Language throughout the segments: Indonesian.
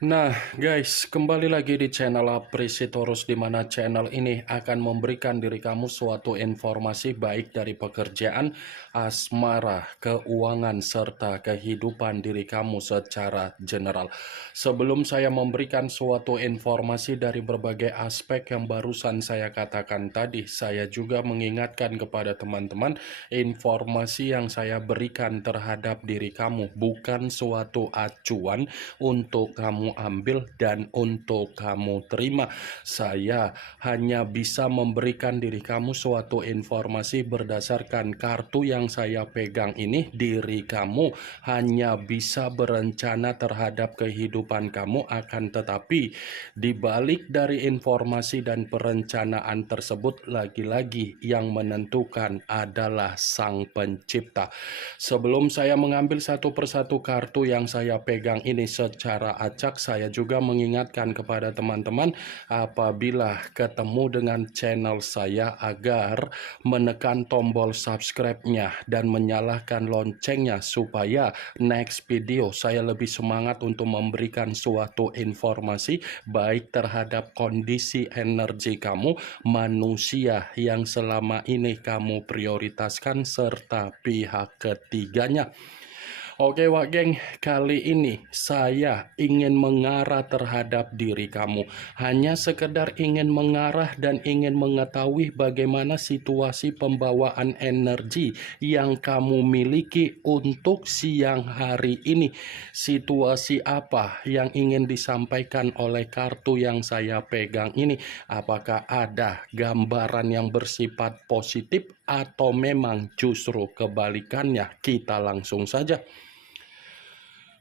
Nah, guys, kembali lagi di channel Apresitorus, di mana channel ini akan memberikan diri kamu suatu informasi baik dari pekerjaan, asmara, keuangan, serta kehidupan diri kamu secara general. Sebelum saya memberikan suatu informasi dari berbagai aspek yang barusan saya katakan tadi, saya juga mengingatkan kepada teman-teman, informasi yang saya berikan terhadap diri kamu bukan suatu acuan untuk kamu ambil dan untuk kamu terima. Saya hanya bisa memberikan diri kamu suatu informasi berdasarkan kartu yang saya pegang ini. Diri kamu hanya bisa berencana terhadap kehidupan kamu, akan tetapi dibalik dari informasi dan perencanaan tersebut, lagi-lagi yang menentukan adalah Sang Pencipta. Sebelum saya mengambil satu persatu kartu yang saya pegang ini secara acak, saya juga mengingatkan kepada teman-teman apabila ketemu dengan channel saya agar menekan tombol subscribe-nya dan menyalakan loncengnya supaya next video saya lebih semangat untuk memberikan suatu informasi baik terhadap kondisi energi kamu, manusia yang selama ini kamu prioritaskan, serta pihak ketiganya. Oke Wak Geng, kali ini saya ingin mengarah terhadap diri kamu. Hanya sekedar ingin mengarah dan ingin mengetahui bagaimana situasi pembawaan energi yang kamu miliki untuk siang hari ini. Situasi apa yang ingin disampaikan oleh kartu yang saya pegang ini? Apakah ada gambaran yang bersifat positif atau memang justru kebalikannya? Kita langsung saja.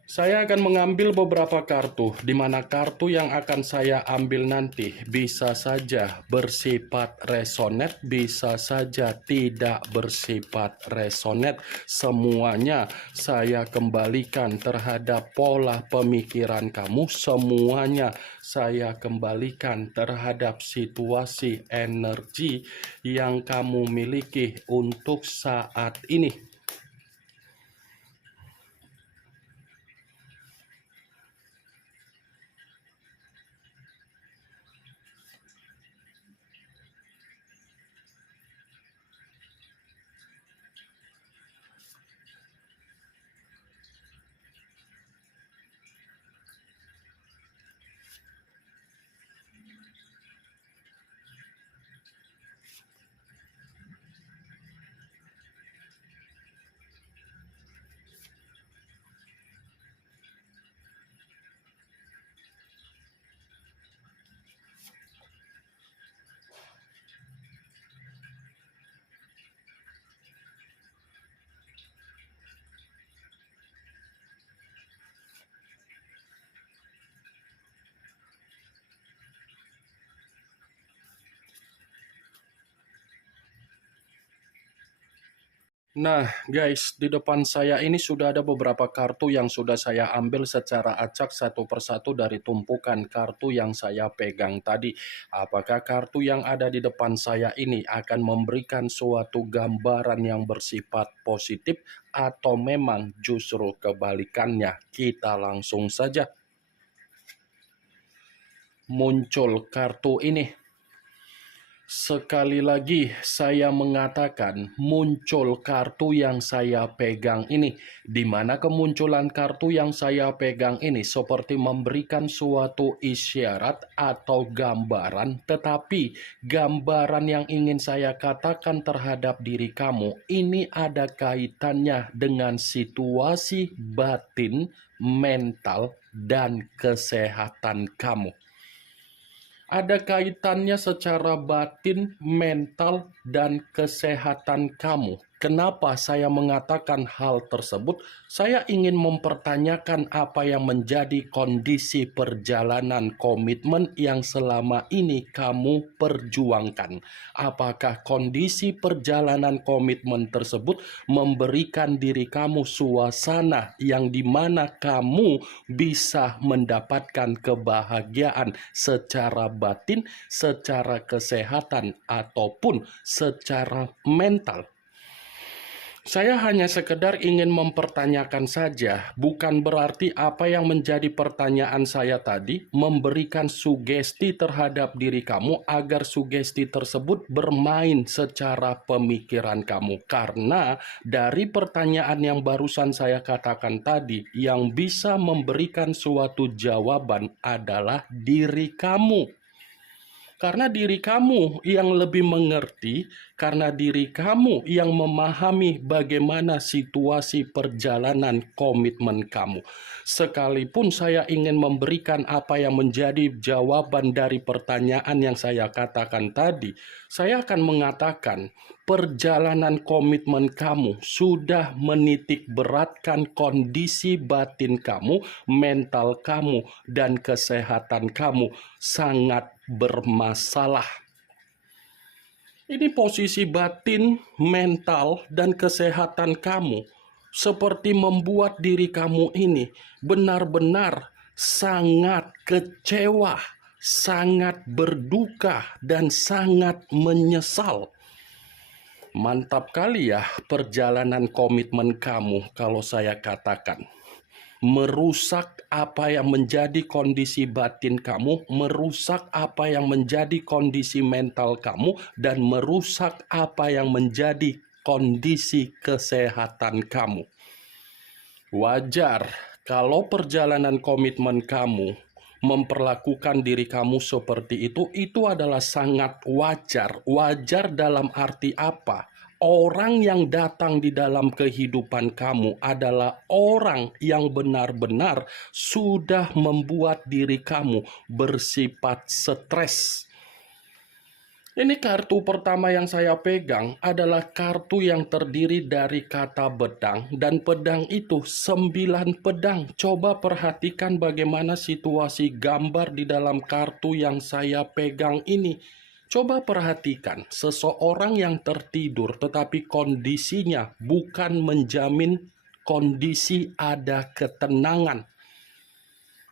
Saya akan mengambil beberapa kartu, di mana kartu yang akan saya ambil nanti bisa saja bersifat resonate, bisa saja tidak bersifat resonate. Semuanya saya kembalikan terhadap pola pemikiran kamu, semuanya saya kembalikan terhadap situasi energi yang kamu miliki untuk saat ini. Nah, guys, di depan saya ini sudah ada beberapa kartu yang sudah saya ambil secara acak satu persatu dari tumpukan kartu yang saya pegang tadi. Apakah kartu yang ada di depan saya ini akan memberikan suatu gambaran yang bersifat positif atau memang justru kebalikannya? Kita langsung saja. Muncul kartu ini. Sekali lagi saya mengatakan muncul kartu yang saya pegang ini, di mana kemunculan kartu yang saya pegang ini seperti memberikan suatu isyarat atau gambaran, tetapi gambaran yang ingin saya katakan terhadap diri kamu ini ada kaitannya dengan situasi batin, mental, dan kesehatan kamu. Ada kaitannya secara batin, mental, dan kesehatan kamu. Kenapa saya mengatakan hal tersebut? Saya ingin mempertanyakan apa yang menjadi kondisi perjalanan komitmen yang selama ini kamu perjuangkan. Apakah kondisi perjalanan komitmen tersebut memberikan diri kamu suasana yang dimana kamu bisa mendapatkan kebahagiaan secara batin, secara kesehatan, ataupun secara mental? Saya hanya sekedar ingin mempertanyakan saja, bukan berarti apa yang menjadi pertanyaan saya tadi memberikan sugesti terhadap diri kamu agar sugesti tersebut bermain secara pemikiran kamu. Karena dari pertanyaan yang barusan saya katakan tadi, yang bisa memberikan suatu jawaban adalah diri kamu. Karena diri kamu yang lebih mengerti, karena diri kamu yang memahami bagaimana situasi perjalanan komitmen kamu. Sekalipun saya ingin memberikan apa yang menjadi jawaban dari pertanyaan yang saya katakan tadi, saya akan mengatakan perjalanan komitmen kamu sudah menitik beratkan kondisi batin kamu, mental kamu, dan kesehatan kamu sangat bermasalah. Ini posisi batin, mental, dan kesehatan kamu seperti membuat diri kamu ini benar-benar sangat kecewa, sangat berduka, dan sangat menyesal. Mantap kali ya perjalanan komitmen kamu kalau saya katakan. Merusak apa yang menjadi kondisi batin kamu, merusak apa yang menjadi kondisi mental kamu, dan merusak apa yang menjadi kondisi kesehatan kamu. Wajar kalau perjalanan komitmen kamu memperlakukan diri kamu seperti itu adalah sangat wajar. Wajar dalam arti apa? Orang yang datang di dalam kehidupan kamu adalah orang yang benar-benar sudah membuat diri kamu bersifat stres. Ini kartu pertama yang saya pegang adalah kartu yang terdiri dari kata pedang, dan pedang itu 9 pedang. Coba perhatikan bagaimana situasi gambar di dalam kartu yang saya pegang ini. Coba perhatikan, seseorang yang tertidur tetapi kondisinya bukan menjamin kondisi ada ketenangan.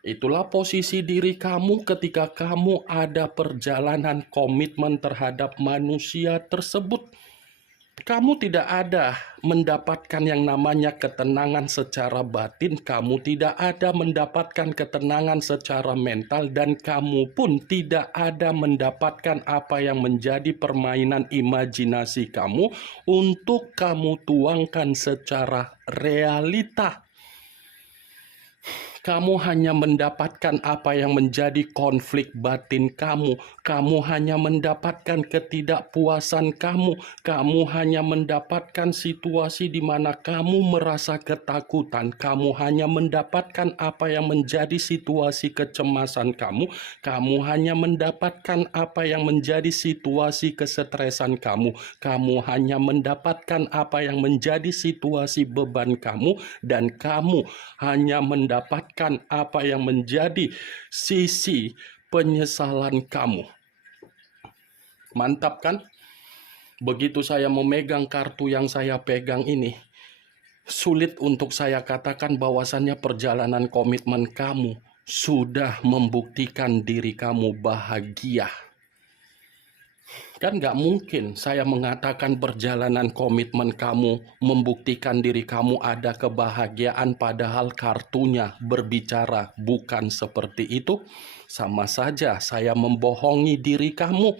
Itulah posisi diri kamu ketika kamu ada perjalanan komitmen terhadap manusia tersebut. Kamu tidak ada mendapatkan yang namanya ketenangan secara batin, kamu tidak ada mendapatkan ketenangan secara mental, dan kamu pun tidak ada mendapatkan apa yang menjadi permainan imajinasi kamu untuk kamu tuangkan secara realita. Kamu hanya mendapatkan apa yang menjadi konflik batin kamu. Kamu hanya mendapatkan ketidakpuasan kamu. Kamu hanya mendapatkan situasi di mana kamu merasa ketakutan. Kamu hanya mendapatkan apa yang menjadi situasi kecemasan kamu. Kamu hanya mendapatkan apa yang menjadi situasi kesetresan kamu. Kamu hanya mendapatkan apa yang menjadi situasi beban kamu. Dan kamu hanya mendapatkan apa yang menjadi sisi penyesalan kamu. Mantap kan? Begitu saya memegang kartu yang saya pegang ini, sulit untuk saya katakan bahwasannya perjalanan komitmen kamu sudah membuktikan diri kamu bahagia. Kan nggak mungkin saya mengatakan perjalanan komitmen kamu membuktikan diri kamu ada kebahagiaan padahal kartunya berbicara bukan seperti itu. Sama saja saya membohongi diri kamu.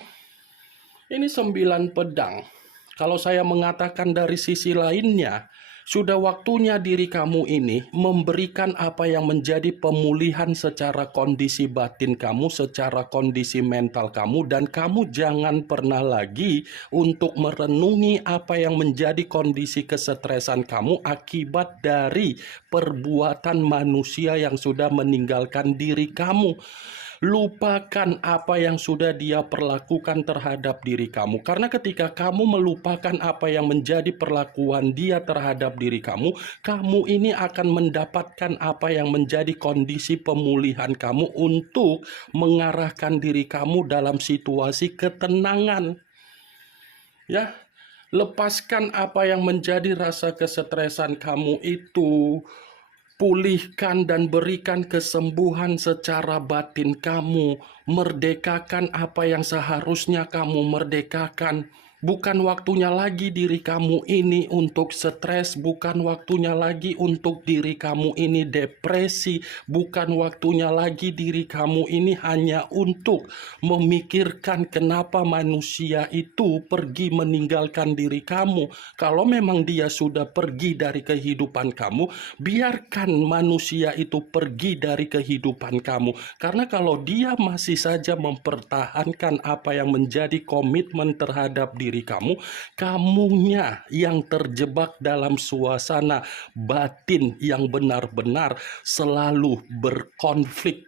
Ini 9 pedang. Kalau saya mengatakan dari sisi lainnya, sudah waktunya diri kamu ini memberikan apa yang menjadi pemulihan secara kondisi batin kamu, secara kondisi mental kamu, dan kamu jangan pernah lagi untuk merenungi apa yang menjadi kondisi kesetresan kamu akibat dari perbuatan manusia yang sudah meninggalkan diri kamu. Lupakan apa yang sudah dia perlakukan terhadap diri kamu. Karena ketika kamu melupakan apa yang menjadi perlakuan dia terhadap diri kamu, kamu ini akan mendapatkan apa yang menjadi kondisi pemulihan kamu untuk mengarahkan diri kamu dalam situasi ketenangan. Ya, lepaskan apa yang menjadi rasa kesetresan kamu itu. Pulihkan dan berikan kesembuhan secara batin kamu. Merdekakan apa yang seharusnya kamu merdekakan. Bukan waktunya lagi diri kamu ini untuk stres, bukan waktunya lagi untuk diri kamu ini depresi, bukan waktunya lagi diri kamu ini hanya untuk memikirkan kenapa manusia itu pergi meninggalkan diri kamu. Kalau memang dia sudah pergi dari kehidupan kamu, biarkan manusia itu pergi dari kehidupan kamu. Karena kalau dia masih saja mempertahankan apa yang menjadi komitmen terhadap diri kamu, kamunya yang terjebak dalam suasana batin yang benar-benar selalu berkonflik.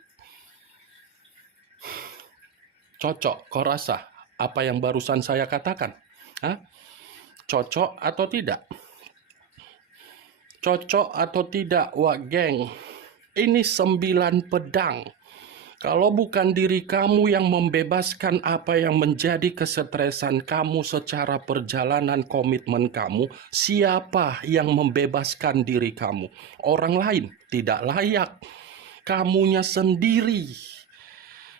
Cocok, kau rasa apa yang barusan saya katakan? Hah? Cocok atau tidak? Cocok atau tidak, wak geng? Ini 9 pedang. Kalau bukan diri kamu yang membebaskan apa yang menjadi kesetresan kamu secara perjalanan komitmen kamu, siapa yang membebaskan diri kamu? Orang lain tidak layak. Kamunya sendiri.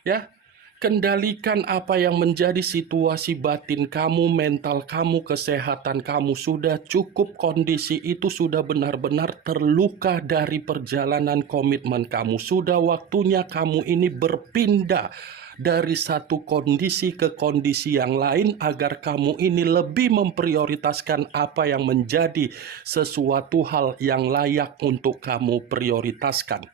Ya, kendalikan apa yang menjadi situasi batin kamu, mental kamu, kesehatan kamu. Sudah cukup kondisi itu sudah benar-benar terluka dari perjalanan komitmen kamu. Sudah waktunya kamu ini berpindah dari satu kondisi ke kondisi yang lain agar kamu ini lebih memprioritaskan apa yang menjadi sesuatu hal yang layak untuk kamu prioritaskan.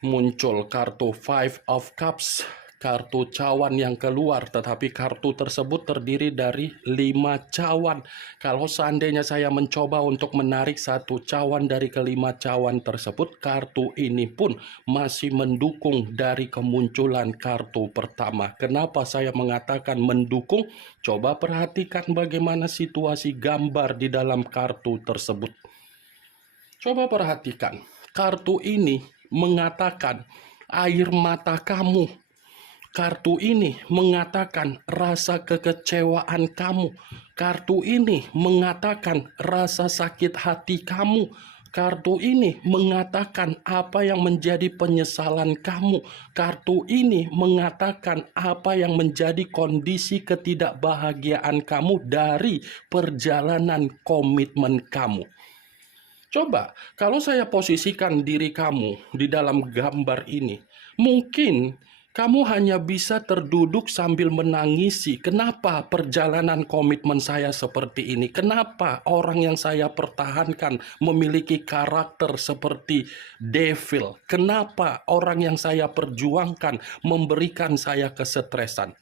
Muncul kartu Five of Cups, kartu cawan yang keluar, tetapi kartu tersebut terdiri dari 5 cawan. Kalau seandainya saya mencoba untuk menarik satu cawan dari kelima cawan tersebut, kartu ini pun masih mendukung dari kemunculan kartu pertama. Kenapa saya mengatakan mendukung? Coba perhatikan bagaimana situasi gambar di dalam kartu tersebut. Coba perhatikan, kartu ini mengatakan air mata kamu. Kartu ini mengatakan rasa kekecewaan kamu. Kartu ini mengatakan rasa sakit hati kamu. Kartu ini mengatakan apa yang menjadi penyesalan kamu. Kartu ini mengatakan apa yang menjadi kondisi ketidakbahagiaan kamu dari perjalanan komitmen kamu. Coba, kalau saya posisikan diri kamu di dalam gambar ini, mungkin kamu hanya bisa terduduk sambil menangisi. Kenapa perjalanan komitmen saya seperti ini? Kenapa orang yang saya pertahankan memiliki karakter seperti devil? Kenapa orang yang saya perjuangkan memberikan saya kesetresan?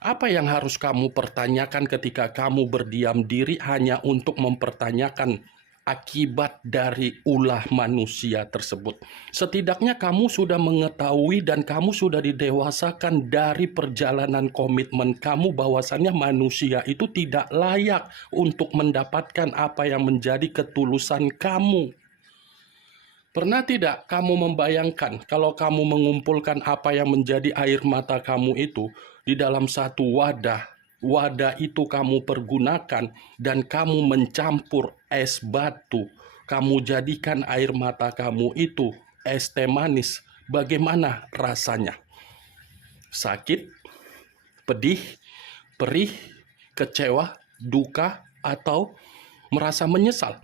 Apa yang harus kamu pertanyakan ketika kamu berdiam diri hanya untuk mempertanyakan akibat dari ulah manusia tersebut? Setidaknya kamu sudah mengetahui dan kamu sudah didewasakan dari perjalanan komitmen kamu bahwasannya manusia itu tidak layak untuk mendapatkan apa yang menjadi ketulusan kamu. Pernah tidak kamu membayangkan kalau kamu mengumpulkan apa yang menjadi air mata kamu itu di dalam satu wadah? Wadah itu kamu pergunakan dan kamu mencampur es batu. Kamu jadikan air mata kamu itu es teh manis. Bagaimana rasanya? Sakit, pedih, perih, kecewa, duka, atau merasa menyesal?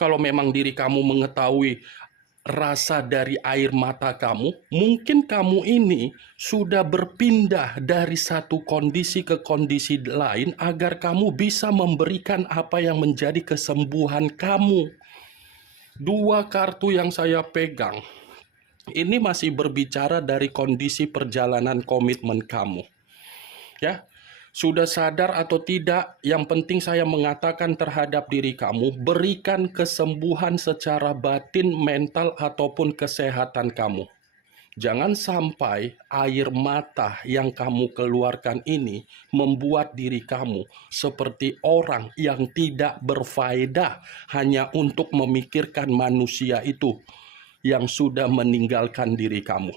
Kalau memang diri kamu mengetahui rasa dari air mata kamu, mungkin kamu ini sudah berpindah dari satu kondisi ke kondisi lain agar kamu bisa memberikan apa yang menjadi kesembuhan kamu. 2 kartu yang saya pegang ini masih berbicara dari kondisi perjalanan komitmen kamu. Ya, sudah sadar atau tidak, yang penting saya mengatakan terhadap diri kamu, berikan kesembuhan secara batin, mental, ataupun kesehatan kamu. Jangan sampai air mata yang kamu keluarkan ini membuat diri kamu seperti orang yang tidak berfaedah hanya untuk memikirkan manusia itu yang sudah meninggalkan diri kamu.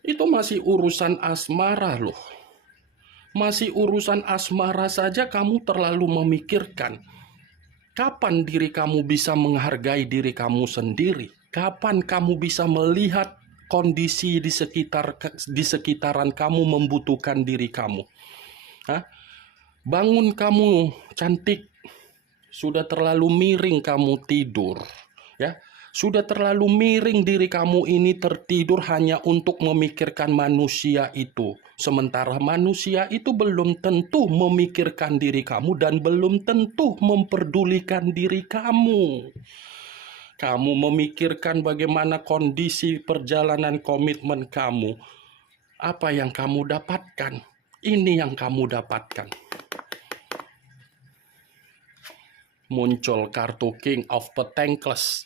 Itu masih urusan asmara loh. Masih urusan asmara saja kamu terlalu memikirkan. Kapan diri kamu bisa menghargai diri kamu sendiri? Kapan kamu bisa melihat kondisi di sekitaran kamu membutuhkan diri kamu? Hah? Bangun kamu cantik, sudah terlalu miring kamu tidur, ya. Sudah terlalu miring diri kamu ini tertidur hanya untuk memikirkan manusia itu. Sementara manusia itu belum tentu memikirkan diri kamu dan belum tentu memperdulikan diri kamu. Kamu memikirkan bagaimana kondisi perjalanan komitmen kamu. Apa yang kamu dapatkan? Ini yang kamu dapatkan. Muncul kartu King of Pentacles,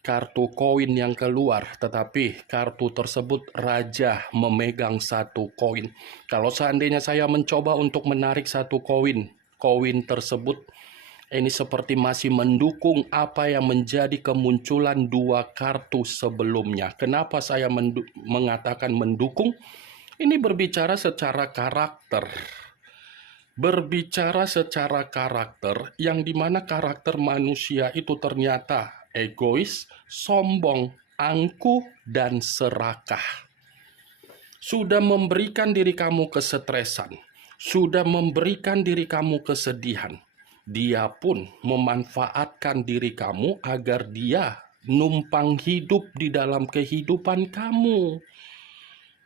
kartu koin yang keluar, tetapi kartu tersebut raja memegang satu koin. Kalau seandainya saya mencoba untuk menarik satu koin tersebut ini seperti masih mendukung apa yang menjadi kemunculan dua kartu sebelumnya. Kenapa saya mengatakan mendukung? Ini berbicara secara karakter. Berbicara secara karakter, yang dimana karakter manusia itu ternyata egois, sombong, angkuh, dan serakah. Sudah memberikan diri kamu kesetresan, sudah memberikan diri kamu kesedihan. Dia pun memanfaatkan diri kamu agar dia numpang hidup di dalam kehidupan kamu.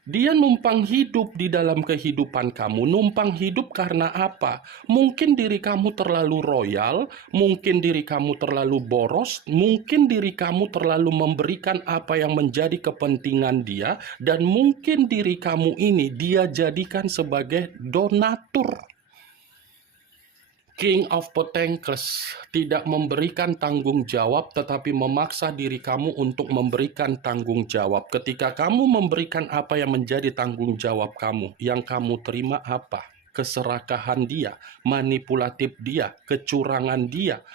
Dia numpang hidup di dalam kehidupan kamu. Numpang hidup karena apa? Mungkin diri kamu terlalu royal, mungkin diri kamu terlalu boros, mungkin diri kamu terlalu memberikan apa yang menjadi kepentingan dia, dan mungkin diri kamu ini dia jadikan sebagai donatur. King of Pentacles tidak memberikan tanggung jawab tetapi memaksa diri kamu untuk memberikan tanggung jawab. Ketika kamu memberikan apa yang menjadi tanggung jawab kamu, yang kamu terima apa? Keserakahan dia, manipulatif dia, kecurangan dia.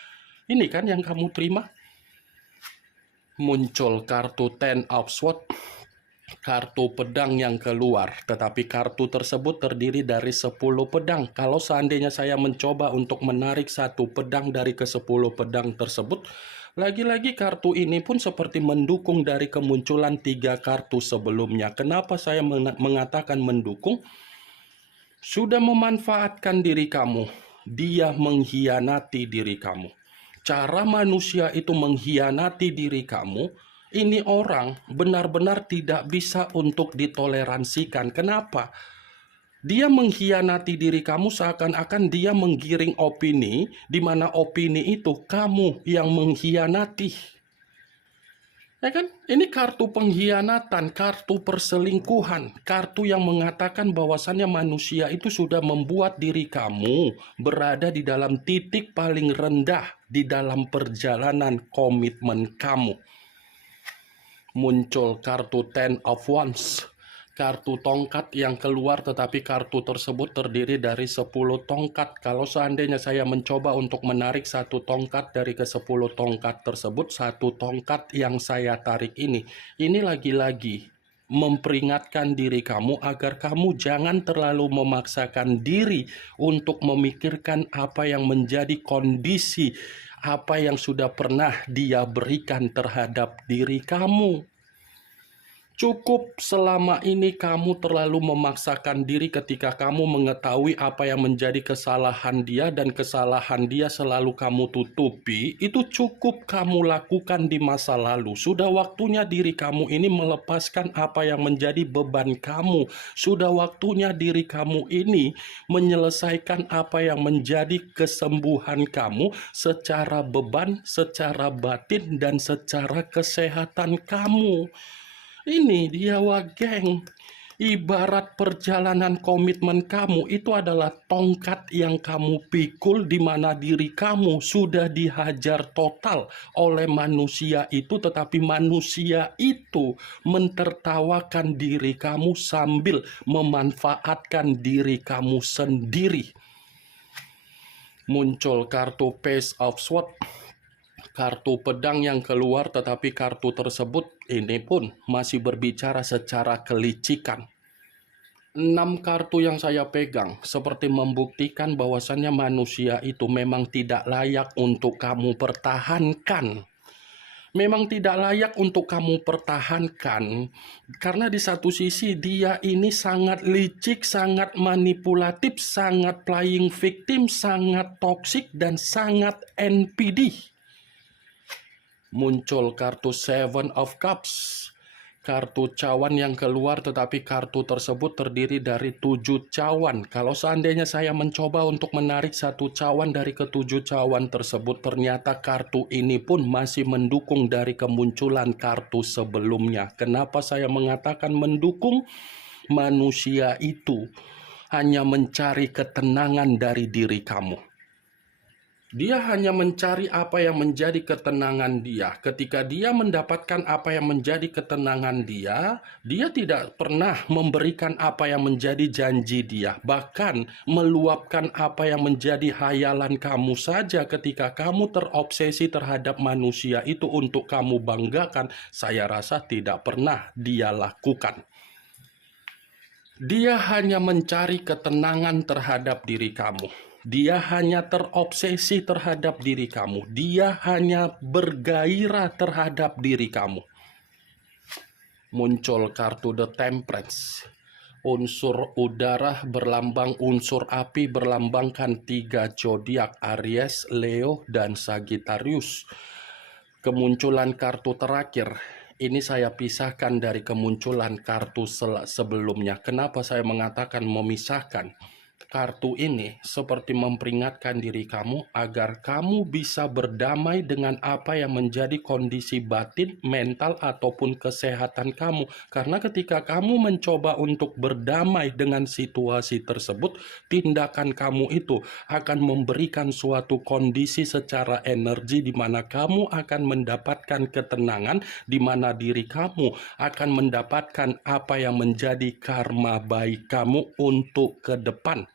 Ini kan yang kamu terima. Muncul kartu Ten of Swords, kartu pedang yang keluar, tetapi kartu tersebut terdiri dari 10 pedang. Kalau seandainya saya mencoba untuk menarik satu pedang dari ke-10 pedang tersebut, lagi-lagi kartu ini pun seperti mendukung dari kemunculan 3 kartu sebelumnya. Kenapa saya mengatakan mendukung? Sudah memanfaatkan diri kamu, dia mengkhianati diri kamu. Cara manusia itu mengkhianati diri kamu, ini orang benar-benar tidak bisa untuk ditoleransikan. Kenapa? Dia mengkhianati diri kamu seakan-akan dia menggiring opini, di mana opini itu kamu yang mengkhianati. Ya kan? Ini kartu pengkhianatan, kartu perselingkuhan, kartu yang mengatakan bahwasannya manusia itu sudah membuat diri kamu berada di dalam titik paling rendah di dalam perjalanan komitmen kamu. Muncul kartu Ten of Wands, kartu tongkat yang keluar, tetapi kartu tersebut terdiri dari 10 tongkat. Kalau seandainya saya mencoba untuk menarik satu tongkat dari ke-10 tongkat tersebut, satu tongkat yang saya tarik ini lagi-lagi memperingatkan diri kamu agar kamu jangan terlalu memaksakan diri untuk memikirkan apa yang menjadi kondisi, apa yang sudah pernah dia berikan terhadap diri kamu. Cukup selama ini kamu terlalu memaksakan diri ketika kamu mengetahui apa yang menjadi kesalahan dia dan kesalahan dia selalu kamu tutupi. Itu cukup kamu lakukan di masa lalu. Sudah waktunya diri kamu ini melepaskan apa yang menjadi beban kamu. Sudah waktunya diri kamu ini menyelesaikan apa yang menjadi kesembuhan kamu secara beban, secara batin, dan secara kesehatan kamu. Ini dia geng. Ibarat perjalanan komitmen kamu itu adalah tongkat yang kamu pikul, di mana diri kamu sudah dihajar total oleh manusia itu, tetapi manusia itu mentertawakan diri kamu sambil memanfaatkan diri kamu sendiri. Muncul kartu Page of Swords, kartu pedang yang keluar, tetapi kartu tersebut ini pun masih berbicara secara kelicikan. 6 kartu yang saya pegang seperti membuktikan bahwasannya manusia itu memang tidak layak untuk kamu pertahankan. memang tidak layak untuk kamu pertahankan. Karena di satu sisi dia ini sangat licik, sangat manipulatif, sangat playing victim, sangat toksik, dan sangat NPD. Muncul kartu Seven of Cups, kartu cawan yang keluar, tetapi kartu tersebut terdiri dari 7 cawan. Kalau seandainya saya mencoba untuk menarik 1 cawan dari ke-7 cawan tersebut, ternyata kartu ini pun masih mendukung dari kemunculan kartu sebelumnya. Kenapa saya mengatakan mendukung? Manusia itu hanya mencari ketenangan dari diri kamu. Dia hanya mencari apa yang menjadi ketenangan dia. Ketika dia mendapatkan apa yang menjadi ketenangan dia, dia tidak pernah memberikan apa yang menjadi janji dia. Bahkan meluapkan apa yang menjadi hayalan kamu saja ketika kamu terobsesi terhadap manusia itu untuk kamu banggakan, saya rasa tidak pernah dia lakukan. Dia hanya mencari ketenangan terhadap diri kamu. Dia hanya terobsesi terhadap diri kamu. Dia hanya bergairah terhadap diri kamu. Muncul kartu The Temperance. Unsur udara berlambang unsur api berlambangkan 3 zodiak, Aries, Leo, dan Sagittarius. Kemunculan kartu terakhir ini saya pisahkan dari kemunculan kartu sebelumnya. Kenapa saya mengatakan memisahkan? Kartu ini seperti memperingatkan diri kamu agar kamu bisa berdamai dengan apa yang menjadi kondisi batin, mental, ataupun kesehatan kamu. Karena ketika kamu mencoba untuk berdamai dengan situasi tersebut, tindakan kamu itu akan memberikan suatu kondisi secara energi di mana kamu akan mendapatkan ketenangan, di mana diri kamu akan mendapatkan apa yang menjadi karma baik kamu untuk ke depan.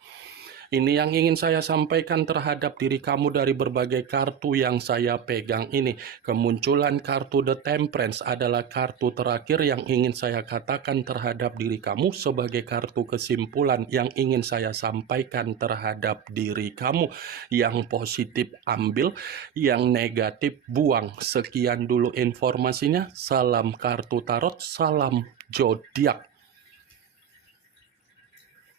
Ini yang ingin saya sampaikan terhadap diri kamu dari berbagai kartu yang saya pegang ini. Kemunculan kartu The Temperance adalah kartu terakhir yang ingin saya katakan terhadap diri kamu sebagai kartu kesimpulan yang ingin saya sampaikan terhadap diri kamu. Yang positif ambil, yang negatif buang. Sekian dulu informasinya. Salam kartu tarot, salam zodiak.